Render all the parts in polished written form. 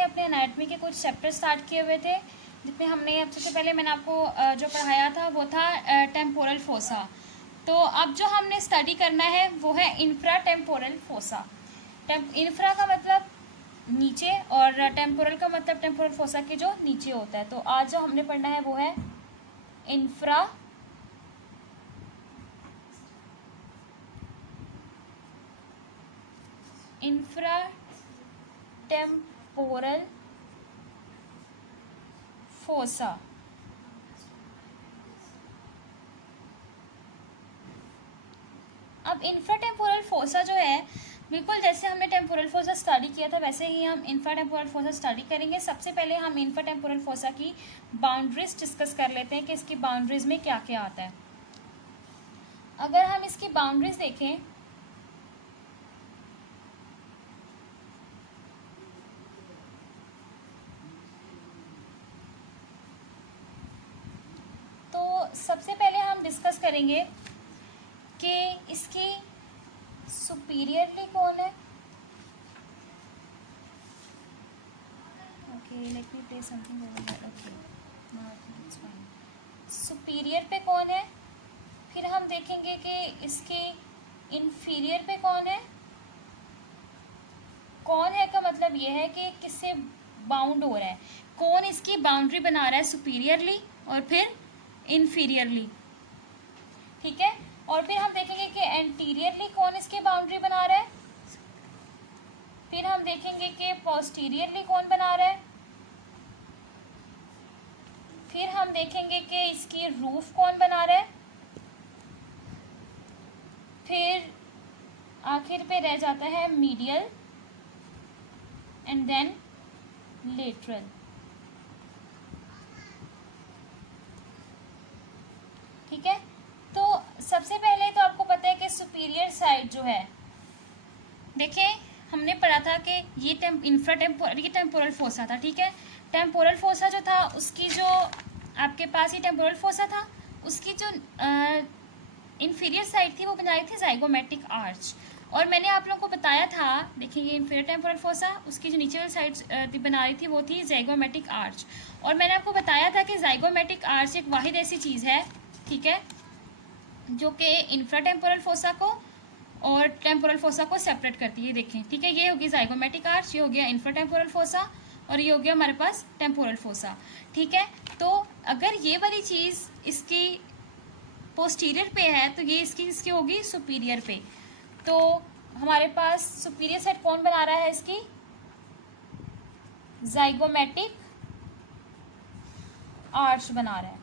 हमने अपने एनाटॉमी के कुछ चैप्टर स्टार्ट किए हुए थे, जिसमें हमने सबसे पहले मैंने आपको जो पढ़ाया था वो था टेम्पोरल फोसा। तो अब जो हमने स्टडी करना है वो है इंफ्रा टेम्पोरल फोसा। इंफ्रा का मतलब नीचे और टेम्पोरल का मतलब टेम्पोरल फोसा के जो नीचे होता है। तो आज जो हमने पढ़ना है वो है इंफ्रा टेम्पोरल फोसा। अब इंफ्राटेम्पोरल फोसा जो है, बिल्कुल जैसे हमने टेम्पोरल फोसा स्टडी किया था वैसे ही हम इंफ्राटेम्पोरल फोसा स्टडी करेंगे। सबसे पहले हम इंफ्राटेम्पोरल फोसा की बाउंड्रीज डिस्कस कर लेते हैं कि इसकी बाउंड्रीज में क्या क्या आता है। अगर हम इसकी बाउंड्रीज देखें तो सबसे पहले हम डिस्कस करेंगे कि इसकी सुपीरियरली कौन है। Okay, let me play something over here. Okay, now I think it's fine. Superior पे कौन है, फिर हम देखेंगे कि इसके इन्फीरियर पे कौन है। कौन है का मतलब ये है कि किससे बाउंड हो रहा है, कौन इसकी बाउंड्री बना रहा है सुपीरियरली और फिर इन्फीरियरली। ठीक है, और फिर हम देखेंगे कि एंटीरियरली कौन इसकी बाउंड्री बना रहा है। फिर हम देखेंगे कि पोस्टीरियरली कौन बना रहा है। फिर हम देखेंगे कि इसकी रूफ कौन बना रहा है। फिर आखिर पे रह जाता है मीडियल एंड देन लेटरल। ठीक है, तो सबसे पहले तो आपको पता है कि सुपीरियर साइड जो है, देखिए हमने पढ़ा था कि ये टेम्पोरल फोसा था। ठीक है, टेम्पोरल फोसा जो था उसकी जो आपके पास ये टेम्पोरल फोसा था उसकी जो इन्फीरियर साइड थी वो बनाई थी जाइगोमेटिक आर्च। और मैंने आप लोगों को बताया था, देखिए ये इन्फीरियर टेम्पोरल फोसा, उसकी जो नीचे वाली साइड बना रही थी वो थी जाइगोमेटिक आर्च। और मैंने आपको बताया था कि जाइगोमेटिक आर्च एक वाहिद ऐसी चीज़ है, ठीक है, जो कि इंफ्राटेम्पोरल फोसा को और टेम्पोरल फोसा को सेपरेट करती है। देखें, ठीक है, ये होगी जाइगोमेटिक आर्च, ये हो गया इंफ्राटेम्पोरल फोसा और ये हो गया हमारे पास टेम्पोरल फोसा। ठीक है, तो अगर ये वाली चीज़ इसकी पोस्टीरियर पे है तो ये इसकी होगी सुपीरियर पे। तो हमारे पास सुपीरियर साइड कौन बना रहा है, इसकी जाइगोमेटिक आर्च बना रहा है।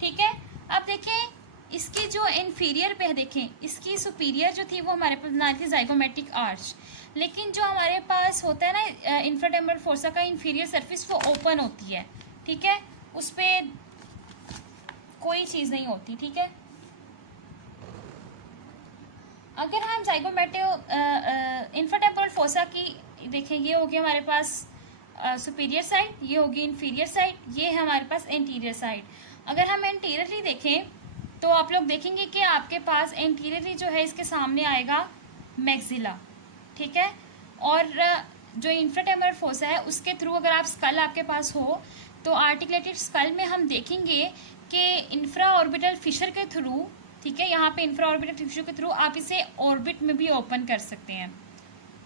ठीक है, अब देखें इसकी जो इन्फीरियर पे है, देखें इसकी सुपीरियर जो थी वो हमारे पास बना रही थी जाइगोमेटिक आर्च, लेकिन जो हमारे पास होता है ना इंफ्राटेम्पोरल फोसा का इन्फीरियर सरफेस वो ओपन होती है। ठीक है, उस पर कोई चीज़ नहीं होती। ठीक है, अगर हम जाइगोमेटिक इंफ्राटेम्पोरल फोसा की देखें, ये होगी हमारे पास सुपीरियर साइड, ये होगी इन्फीरियर साइड, ये है हमारे पास एंटीरियर साइड। अगर हम एंटीरियरली देखें तो आप लोग देखेंगे कि आपके पास एंटीरियरली जो है इसके सामने आएगा मैक्सिला। ठीक है, और जो इंफ्राटेम्पोरल फोसा है उसके थ्रू अगर आप स्कल आपके पास हो तो आर्टिकुलेटेड स्कल में हम देखेंगे कि इंफ्रा ऑर्बिटल फिशर के थ्रू, ठीक है, यहाँ पे इंफ्रा ऑर्बिटल फिशर के थ्रू आप इसे ऑर्बिट में भी ओपन कर सकते हैं।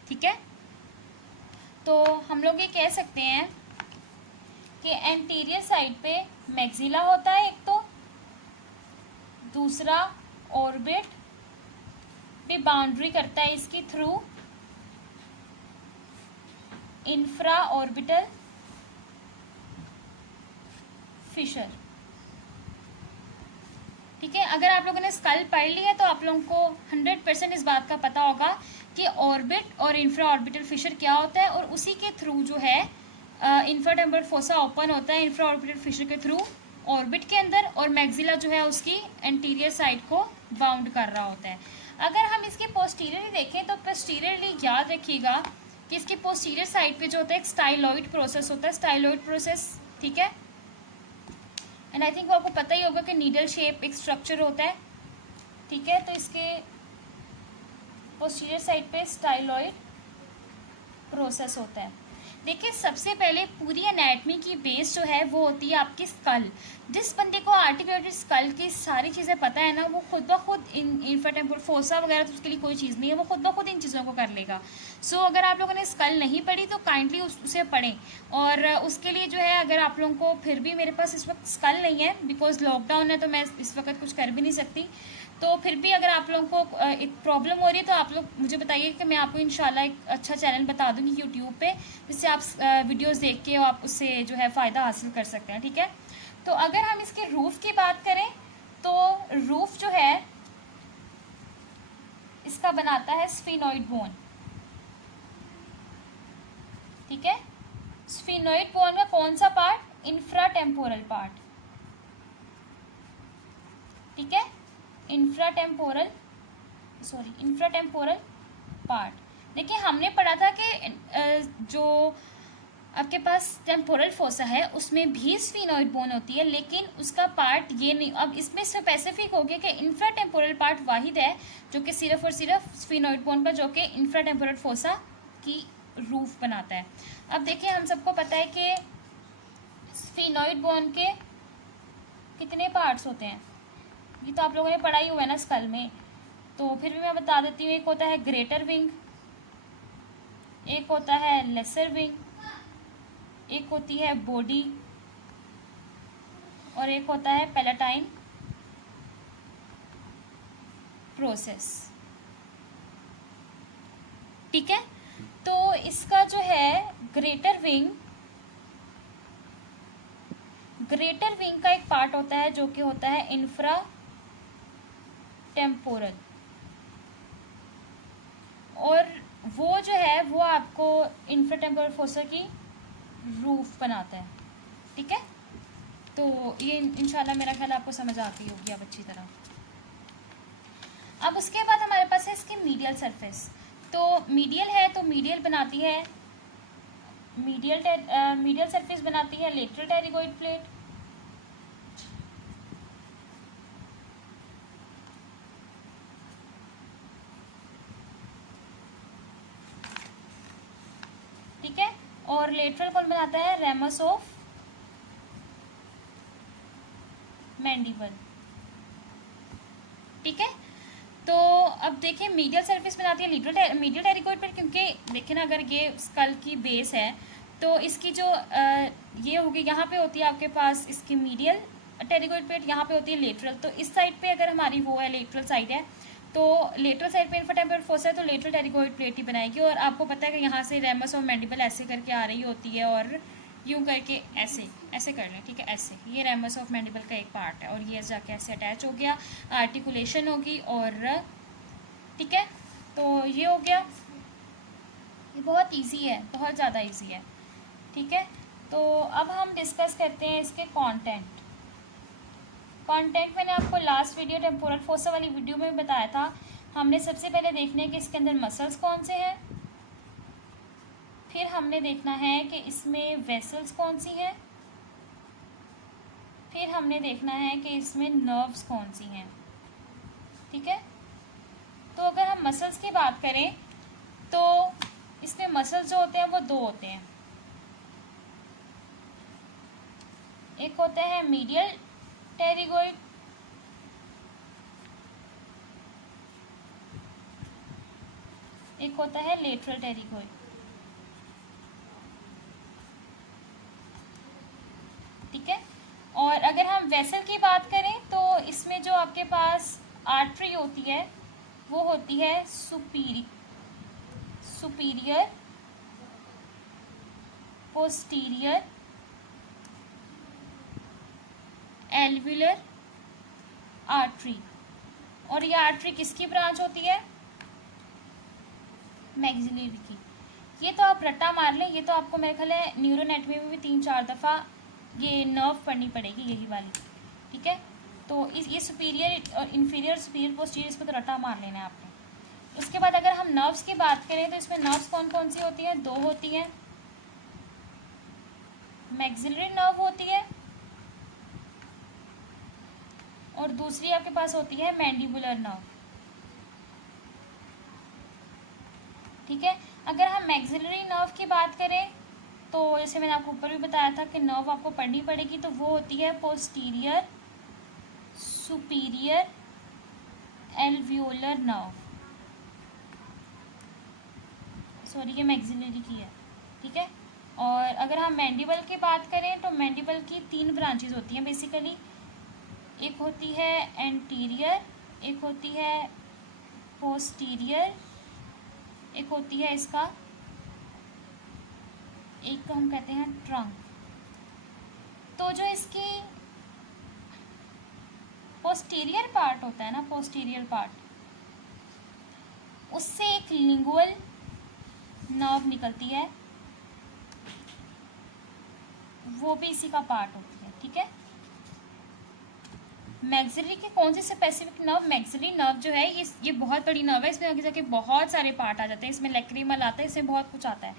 ठीक है, तो हम लोग ये कह सकते हैं कि एंटीरियर साइड पे मैक्सिला होता है एक, तो दूसरा ऑर्बिट भी बाउंड्री करता है इसकी थ्रू इंफ्रा ऑर्बिटल फिशर। ठीक है, अगर आप लोगों ने स्कल पढ़ लिया तो आप लोगों को 100% इस बात का पता होगा कि ऑर्बिट और इंफ्रा ऑर्बिटल फिशर क्या होता है, और उसी के थ्रू जो है इंफ्राटेम्पोरल फोसा ओपन होता है इंफ्रा ऑर्बिटल फिशर के थ्रू ऑर्बिट के अंदर, और मैक्सिला जो है उसकी एंटीरियर साइड को बाउंड कर रहा होता है। अगर हम इसके पोस्टीरियरली देखें तो पोस्टीरियरली याद रखिएगा कि इसके पोस्टीरियर साइड पे जो होता है एक स्टाइलॉइड प्रोसेस होता है, स्टाइलॉइड प्रोसेस। ठीक है, एंड आई थिंक आपको पता ही होगा कि नीडल शेप एक स्ट्रक्चर होता है। ठीक है, तो इसके पोस्टीरियर साइड पे स्टाइलॉइड प्रोसेस होता है। देखिए सबसे पहले पूरी एनाटमी की बेस जो है वो होती है आपकी स्कल। जिस बंदे को आर्टिकुलेटेड स्कल की सारी चीज़ें पता है ना, वो खुद ब खुद इंफ्राटेम्पोरल फोसा वगैरह तो उसके लिए कोई चीज़ नहीं है, वो खुद ब खुद इन चीज़ों को कर लेगा। सो अगर आप लोगों ने स्कल नहीं पढ़ी तो काइंडली उसे पढ़ें। और उसके लिए जो है, अगर आप लोगों को फिर भी, मेरे पास इस वक्त स्कल नहीं है बिकॉज लॉकडाउन है तो मैं इस वक्त कुछ कर भी नहीं सकती, तो फिर भी अगर आप लोगों को एक प्रॉब्लम हो रही है तो आप लोग मुझे बताइए कि मैं आपको इंशाल्लाह एक अच्छा चैनल बता दूंगी यूट्यूब पे, जिससे आप वीडियोस देख के आप उससे जो है फ़ायदा हासिल कर सकते हैं। ठीक है, तो अगर हम इसके रूफ़ की बात करें तो रूफ़ जो है इसका बनाता है स्फिनोइड बोन। ठीक है, स्फिनोइड बोन का कौन सा पार्ट? इंफ्राटेम्पोरल पार्ट। ठीक है, इंफ्राटेम्पोरल पार्ट। देखिए हमने पढ़ा था कि जो आपके पास टेम्पोरल फोसा है उसमें भी स्फिनोइड बोन होती है, लेकिन उसका पार्ट ये नहीं। अब इसमें स्पेसिफिक हो गया कि इंफ्राटेम्पोरल पार्ट वाहिद है जो कि सिर्फ और सिर्फ स्फिनोइड बोन का, जो कि इंफ्राटेम्पोरल फोसा की रूफ बनाता है। अब देखिए हम सबको पता है कि स्फिनोइड बोन के कितने पार्ट्स होते हैं, ये तो आप लोगों ने पढ़ा ही हुआ है ना स्कल में, तो फिर भी मैं बता देती हूँ। एक होता है ग्रेटर विंग, एक होता है लेसर विंग, एक होती है बॉडी, और एक होता है पैलेटाइन प्रोसेस। ठीक है, तो इसका जो है ग्रेटर विंग का एक पार्ट होता है जो कि होता है इंफ्रा टेम्पोरल, और वो जो है वो आपको इंफ्राटेम्पोरल फोसा की रूफ बनाता है। ठीक है, तो ये इंशाल्लाह मेरा ख्याल आपको समझ आती होगी अब अच्छी तरह। अब उसके बाद हमारे पास है इसकी मीडियल सरफेस। तो मीडियल है तो मीडियल बनाती है, मीडियल सरफेस बनाती है लेटरल टेरिगोइड प्लेट। ठीक है, और लेटरल कौन बनाता है? Ramus of mandible. ठीक है, तो अब देखिए मीडियल सरफेस बनाती है मीडियल टेरिगोइड प्लेट, क्योंकि देखिए ना अगर ये स्कल की बेस है तो इसकी जो ये होगी, यहाँ पे होती है आपके पास इसकी मीडियल टेरिगोइड प्लेट, यहाँ पे होती है लेटरल। तो इस साइड पे अगर हमारी वो है लेटरल साइड है, तो लेटरल साइड पे इंफ्राटेम्पोरल फोसा है तो लेटरल टेरिगोइड प्लेट ही बनाएगी। और आपको पता है कि यहाँ से रेमस ऑफ मैंडिबल ऐसे करके आ रही होती है और यूं करके ऐसे ऐसे कर लें। ठीक है, ऐसे, ये रेमस ऑफ मैंडिबल का एक पार्ट है और ये जाके ऐसे अटैच हो गया, आर्टिकुलेशन होगी। और ठीक है, तो ये हो गया, ये बहुत इजी है, बहुत ज़्यादा इजी है। ठीक है, तो अब हम डिस्कस करते हैं इसके कंटेंट मैंने आपको लास्ट वीडियो टेम्पोरल फोसा वाली वीडियो में बताया था। हमने सबसे पहले देखना है कि इसके अंदर मसल्स कौन से हैं, फिर हमने देखना है कि इसमें वेसल्स कौन सी हैं, फिर हमने देखना है कि इसमें नर्व्स कौन सी हैं। ठीक है, तो अगर हम मसल्स की बात करें तो इसमें मसल्स जो होते हैं वो दो होते हैं, एक होता है मीडियल टेरिगोइड, एक होता है लेटरल टेरिगोइड। ठीक है, और अगर हम वेसल की बात करें तो इसमें जो आपके पास आर्टरी होती है वो होती है सुपीरियर पोस्टीरियर एल्वुलर आर्टरी। और ये आर्टरी किसकी ब्रांच होती है? मैक्सिलरी की। ये तो आप रट्टा मार लें, ये तो आपको मेरे ख्याल है न्यूरोएनाटॉमी में भी 3-4 दफ़ा ये नर्व पढ़नी पड़ेगी, यही वाली। ठीक है, तो ये सुपीरियर और इंफीरियर, सुपीरियर पोस्टीरियर, इसको तो रट्टा मार लेना है आपने। उसके बाद अगर हम नर्व्स की बात करें तो इसमें नर्व्स कौन कौन सी होती हैं? 2 होती हैं, मैक्सिलरी नर्व होती है और दूसरी आपके पास होती है मैंडिबुलर नर्व। ठीक है, अगर हम मैक्सिलरी नर्व की बात करें जैसे मैंने आपको ऊपर भी बताया था कि नर्व आपको पढ़नी पड़ेगी, तो वो होती है posterior superior alveolar nerve. Sorry, ये मैक्सिलरी की है, ठीक है। और अगर हम मैंडिबल की बात करें तो मैंडिबल की 3 ब्रांचेज होती हैं बेसिकली। एक होती है एंटीरियर, एक होती है पोस्टीरियर, एक होती है इसका, एक को हम कहते हैं ट्रंक। तो जो इसकी पोस्टीरियर पार्ट होता है ना, पोस्टीरियर पार्ट, उससे एक लिंगुअल नर्व निकलती है, वो भी इसी का पार्ट होती है, ठीक है। मैक्सिलरी के कौन से स्पेसिफिक नर्व, मैक्सिलरी नर्व जो है ये बहुत बड़ी नर्व है, इसमें आगे जाके बहुत सारे पार्ट आ जाते हैं, इसमें लैक्रिमल आता है, इसमें बहुत कुछ आता है,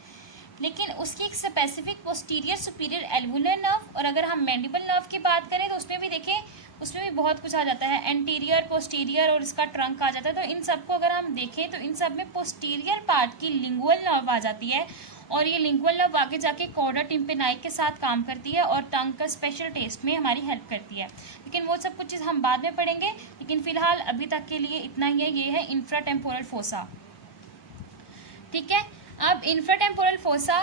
लेकिन उसकी एक specific posterior superior alveolar nerve. और अगर हम मैंडिबल नर्व की बात करें तो उसमें भी देखें, उसमें भी बहुत कुछ आ जाता है, एंटीरियर, पोस्टीरियर और इसका ट्रंक आ जाता है। तो इन सबको अगर हम देखें तो इन सब में पोस्टीरियर पार्ट की लिंगुअल नर्व आ जाती है, और ये लिंगुअल नर्व आगे जाके कॉर्डा टिम्पेनाई के साथ काम करती है और टंग का स्पेशल टेस्ट में हमारी हेल्प करती है। लेकिन वो सब कुछ चीज़ हम बाद में पढ़ेंगे, लेकिन फिलहाल अभी तक के लिए इतना ही है। ये है इंफ्राटेम्पोरल फोसा, ठीक है। अब इंफ्राटेम्पोरल फोसा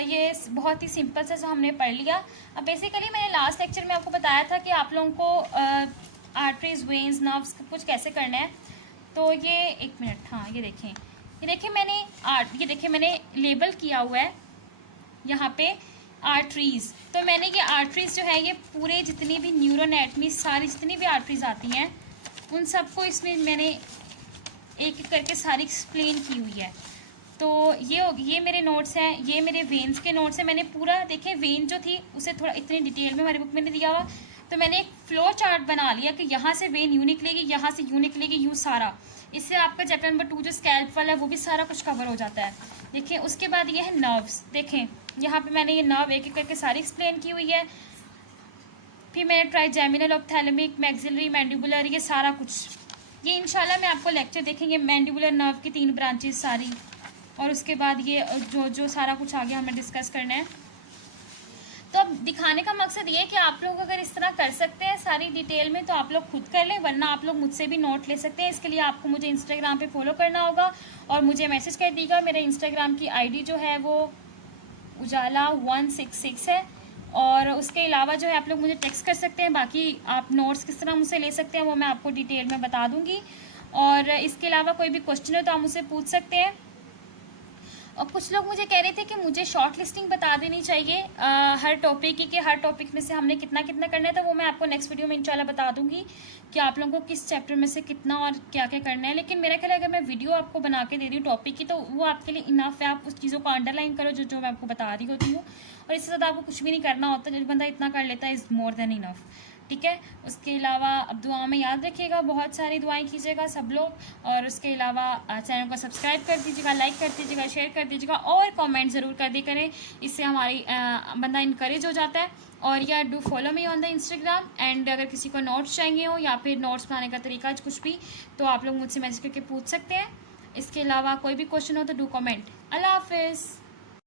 ये बहुत ही सिंपल सा हमने पढ़ लिया। अब बेसिकली मैंने लास्ट लेक्चर में आपको बताया था कि आप लोगों को आर्टरीज, वेन्स, नर्व्स कुछ कैसे करना है। तो ये एक मिनट, हाँ ये देखिए मैंने लेबल किया हुआ है यहाँ पे आर्टरीज। तो मैंने ये आर्टरीज जो है ये पूरे जितनी भी न्यूरोएनाटमी, सारी जितनी भी आर्टरीज आती हैं उन सबको इसमें मैंने एक एक करके सारी एक्सप्लेन की हुई है। तो ये मेरे नोट्स हैं, ये मेरे वेन्स के नोट्स हैं। मैंने पूरा देखें वेन जो थी उसे थोड़ा इतनी डिटेल में हमारी बुक में दिया हुआ, तो मैंने एक फ्लो चार्ट बना लिया कि यहाँ से वेन यूँ निकलेगी, यहाँ से यूँ निकलेगी, यूँ सारा। इससे आपका चैप्टर नंबर 2 जो स्कैल्प वाला है वो भी सारा कुछ कवर हो जाता है। देखिए उसके बाद ये है नर्व्स। देखें यहाँ पे मैंने ये नर्व एक एक करके सारी एक्सप्लेन की हुई है। फिर मैंने ट्राइजेमिनल, ऑप्थैलेमिक, मैक्सिलरी, मैंडिबुलर, ये सारा कुछ। ये इंशाल्लाह मैं आपको लेक्चर देखेंगे मैंडिबुलर नर्व की 3 ब्रांचेस सारी, और उसके बाद ये जो सारा कुछ आगे हमें डिस्कस करना है। तो अब दिखाने का मकसद ये है कि आप लोग अगर इस तरह कर सकते हैं सारी डिटेल में तो आप लोग खुद कर लें, वरना आप लोग मुझसे भी नोट ले सकते हैं। इसके लिए आपको मुझे इंस्टाग्राम पे फॉलो करना होगा और मुझे मैसेज कर दीजिएगा। मेरा इंस्टाग्राम की आईडी जो है वो उजाला 166 है, और उसके अलावा जो है आप लोग मुझे टेक्स्ट कर सकते हैं। बाकी आप नोट्स किस तरह मुझसे ले सकते हैं वो मैं आपको डिटेल में बता दूँगी। और इसके अलावा कोई भी क्वेश्चन हो तो आप मुझसे पूछ सकते हैं। और कुछ लोग मुझे कह रहे थे कि मुझे शॉर्ट लिस्टिंग बता देनी चाहिए हर टॉपिक की, कि हर टॉपिक में से हमने कितना कितना करना है। तो वो मैं आपको नेक्स्ट वीडियो में इंशाल्लाह बता दूंगी कि आप लोगों को किस चैप्टर में से कितना और क्या क्या करना है। लेकिन मेरा ख्याल है अगर मैं वीडियो आपको बना के दे रही हूँ टॉपिक की तो वो आपके लिए इनफ है। आप उस चीज़ों को अंडरलाइन करो जो मैं आपको बता रही होती हूँ, और इससे ज़्यादा आपको कुछ भी नहीं करना होता। जो बंदा इतना कर लेता है इज़ मोर देन इनफ, ठीक है। उसके अलावा अब दुआ में याद रखिएगा, बहुत सारी दुआएं कीजिएगा सब लोग। और उसके अलावा चैनल को सब्सक्राइब कर दीजिएगा, लाइक कर दीजिएगा, शेयर कर दीजिएगा और कमेंट ज़रूर कर दिया करें। इससे हमारी बंदा इनकरेज हो जाता है। और या do follow me on the Instagram. And अगर किसी को नोट्स चाहिए हो या फिर नोट्स बनाने का तरीका कुछ भी, तो आप लोग मुझसे मैसेज करके पूछ सकते हैं। इसके अलावा कोई भी क्वेश्चन हो तो डू कमेंट। अल्लाह हाफिज़।